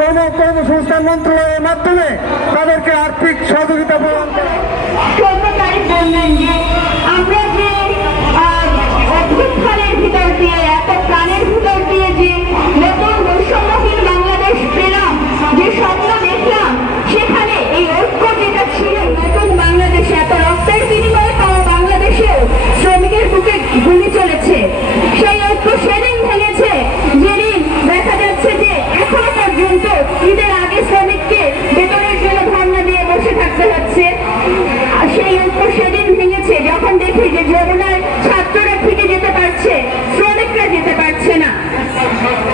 শ্রম ও কর্মসংস্থান মন্ত্রণালয়ের মাধ্যমে তাদেরকে আর্থিক সহযোগিতা প্রদান করে। বললেন যে আমরা যে অভ্যুত্থানের ভিতর দিয়ে এত প্রাণের ভিতর দিয়ে যে নতুন বৈষম্যহীন বাংলাদেশ পেলাম, যে স্বপ্ন দেখলাম, সেখানে এই ঐক্য যেটা ছিল নতুন বাংলাদেশে, এত রক্তের বিনিময়ে পাওয়া বাংলাদেশেও শ্রমিকের বুকে গুলি চলেছে। সেই ঐক্য সেদিন ভেঙেছে যেদিন দেখা যাচ্ছে যে এখনো পর্যন্ত ঈদের আগে শ্রমিককে বেতনের জন্য ধর্ণা দিয়ে বসে থাকতে হচ্ছে। সেই ঐক্য সেদিন ভেঙেছে যখন দেখি যে যমুনার ছাত্ররা ফিরে যেতে পারছে, শ্রমিকরা যেতে পারছে না।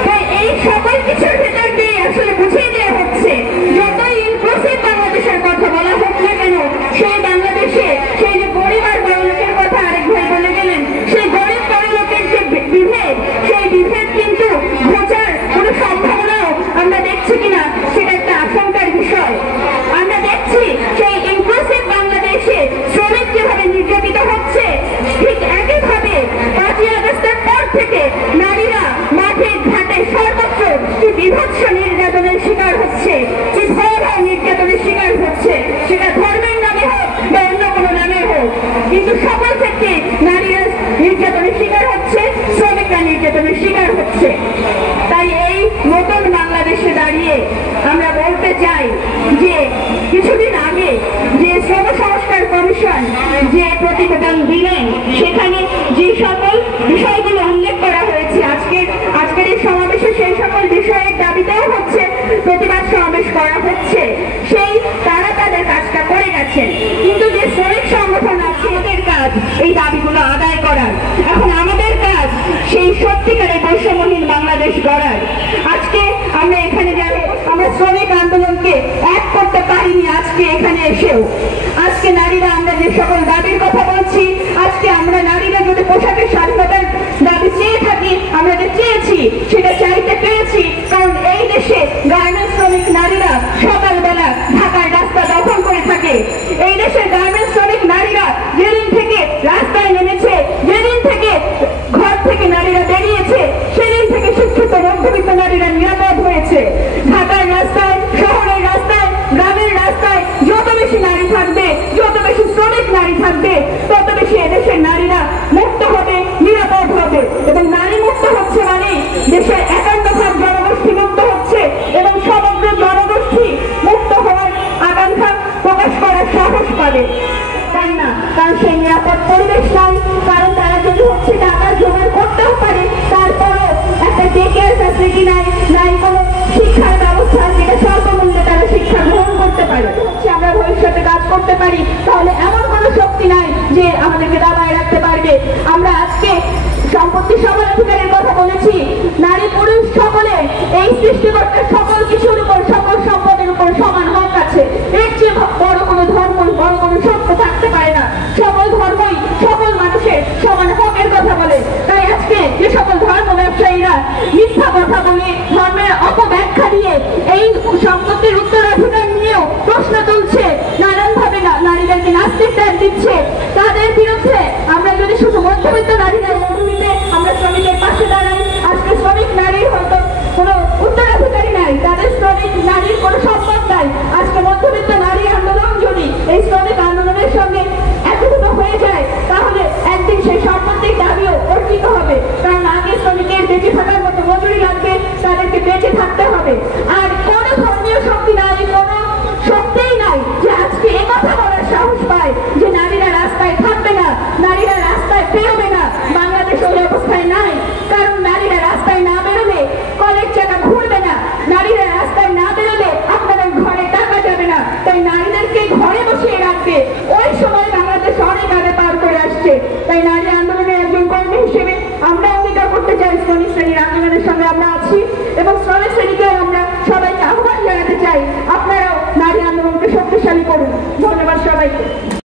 তাই এই সকল কিছুর ভেতর দিয়ে আসলে বুঝিয়ে দেওয়া হচ্ছে যতই ইনক্লুসিভ বাংলাদেশের কথা বলা হোক না কেন, সেই বাংলাদেশে সেই যে গরিব আর বড়লোকের কথা আরেক ভাই বলে গেলেন, সেই গরিব বড়লোকের যে বিভেদ, সেই বিভেদ কিন্তু ঘোচার কোনো সম্ভাবনাও আমরা দেখছি কিনা সেটা একটা আশঙ্কার বিষয়। আমরা দেখছি সেই ইনক্লুসিভ বাংলাদেশে শ্রমিক যেভাবে নির্যাতিত হচ্ছে, ঠিক একইভাবে 5ই আগস্টের পর থেকে নারীরা মাঠে ঘাটে সর্বত্র কি বিভৎস নির্যাতনের শিকার হচ্ছে, কি ভয়াবহ নির্যাতনের শিকার হচ্ছে, সেটা ধর্মের নামে হোক বা অন্য কোনো নামে হোক, কিন্তু সকল ক্ষেত্রে নারীরা নির্যাতনের শিকার হচ্ছে, শ্রমিকরা নির্যাতনের শিকার হচ্ছে। তাই এই নতুন বাংলাদেশে দাঁড়িয়ে আমরা বলতে চাই যে কিছুদিন আগে যে শ্রম সংস্কার কমিশন যে প্রতিবেদন দিলেন, সেখানে যে সকল বিষয়গুলো উল্লেখ করা হয়েছে, আজকের এই সমাবেশে সেই সকল বিষয়ের দাবিতেও হচ্ছে প্রতিবাদ সমাবেশ করা হচ্ছে, সেই তারা তাদের কাজটা করে গেছেন। কিন্তু যে শ্রমিক সংগঠন আছে, ওদের কাজ এই দাবিগুলো আদায় করার। এখন আমাদের কাজ সেই সত্যিকারের বৈষম্যহীন বাংলাদেশ গড়ার। আজকে আমরা এখানে যারা আমরা শ্রমিক আন্দোলনকে এক করতে পারিনি, আজকে এখানে এসেও আজকে নারীরা আমরা যে সকল দাবির কথা বলছি, আজকে আমরা নারীরা যদি পোশাকের স্বাধীনতার দাবি চেয়ে থাকি, আমরা যে চেয়েছি সেটা চাইতে পেরেছি, কারণ এই দেশে গার্মেন্টস শ্রমিক নারীরা সকালবেলা ঢাকার রাস্তা দখল করে থাকে। এই দেশের গার্মেন্টস শ্রমিক নারীরা যেদিন থেকে রাস্তায় নেমেছে, যেদিন থেকে ঘর থেকে নারীরা বেরিয়েছে, সেদিন থেকে শিক্ষিত মধ্যবিত্ত নারীরা নিরাপদ হয়েছে। ঢাকার রাস্তায়, শহরের রাস্তায়, গ্রামের রাস্তায় যত বেশি নারী থাকবে, যত বেশি শ্রমিক নারী থাকবে, তত বেশি এদেশের নারীরা মুক্ত হবে, নিরাপদ হবে। এবং নারী মুক্ত হচ্ছে মানে দেশের 51% জনগোষ্ঠী মুক্ত হচ্ছে এবং সমগ্র জনগোষ্ঠী মুক্ত হওয়ার আকাঙ্ক্ষা প্রকাশ করার সাহস পাবে। তাই না? কারণ সেই নিরাপদ পরিবেশ নাই, কারণ তারা যদি হচ্ছে টাকা জোগাড় করতেও পারে, তারপরও একটা ডে কেয়ার ফ্যাসিলিটি নাই, নাই কোনো শিক্ষার ব্যবস্থা যেটা স্বল্প মূল্যে তারা শিক্ষা গ্রহণ করতে পারে। আমরা ভবিষ্যতে কাজ করতে পারি, তাহলে এমন কোনো শক্তি নাই যে আমাদেরকে দাবায় রাখতে পারবে। আমরা আজকে সম্পত্তি সমান অধিকারের কথা বলেছি, নারী পুরুষ সকলে এই সৃষ্টিকর্তার সকল কিছুর উপর, সকল সম্পদের উপর সমান হক আছে। এর চেয়ে বড় কোনো ধর্ম, বড় কোনো সত্য থাকতে পারে না। সকল ধর্মই সকল মানুষের সমান হকের কথা বলে। তাই আজকে যে সকল ধর্ম ব্যবসায়ীরা মিথ্যা কথা বলে, ধর্মের অপব্যাখ্যা দিয়ে এই সম্পত্তির উত্তরাধিকার নিয়েও প্রশ্ন তুলছে, নানানভাবে নারীদেরকে নাস্তিক ট্যাগ দিচ্ছে, তাদের বিরুদ্ধে আমরা যদি শুধু মধ্যবিত্ত নারীরা আমরা শ্রমিকের পাশে দাঁড়াই, আজকে শ্রমিক নারীর হয়তো কোনো উত্তরাধিকারী নাই, তাদের শ্রমিক নারীর কোনো সম্পদ নাই। আজকে মধ্যবিত্ত নারী আন্দোলন যদি এই শ্রমিক আন্দোলনের সঙ্গে একত্রিত হয়ে যায়, তাহলে একদিন সেই সম্পত্তির দাবিও অর্জিত হবে। কারণ আগে শ্রমিকের বেঁচে থাকার মতো মজুরি লাগবে, তাদেরকে বেঁচে থাকতে হবে। আর কোনো ধর্মীয় শক্তি নাই, কোনো শক্তিই নাই যে আজকে একথা বলার সাহস পায় যে নারীরা রাস্তায় থাকবে না, নারীরা রাস্তায় বেরোবে না। বাংলাদেশ ওই অবস্থায় নাই, কারণ নারীরা রাস্তায় না বেরোলে কলের চাকা ঘুরবে না, নারীরা রাস্তায় না বেরোলে আপনাদের ঘরে টাকা যাবে না। তাই নারীদেরকে ঘরে বসিয়ে রাখবে। ওই সময় বাংলাদেশ অনেক আগে পার করে আসছে। তাই নারী আন্দোলনের একজন কর্মী হিসেবে আমরা অঙ্গীকার করতে চাই, শ্রমিক শ্রেণীর আন্দোলনের সঙ্গে আমরা আছি এবং শ্রমিক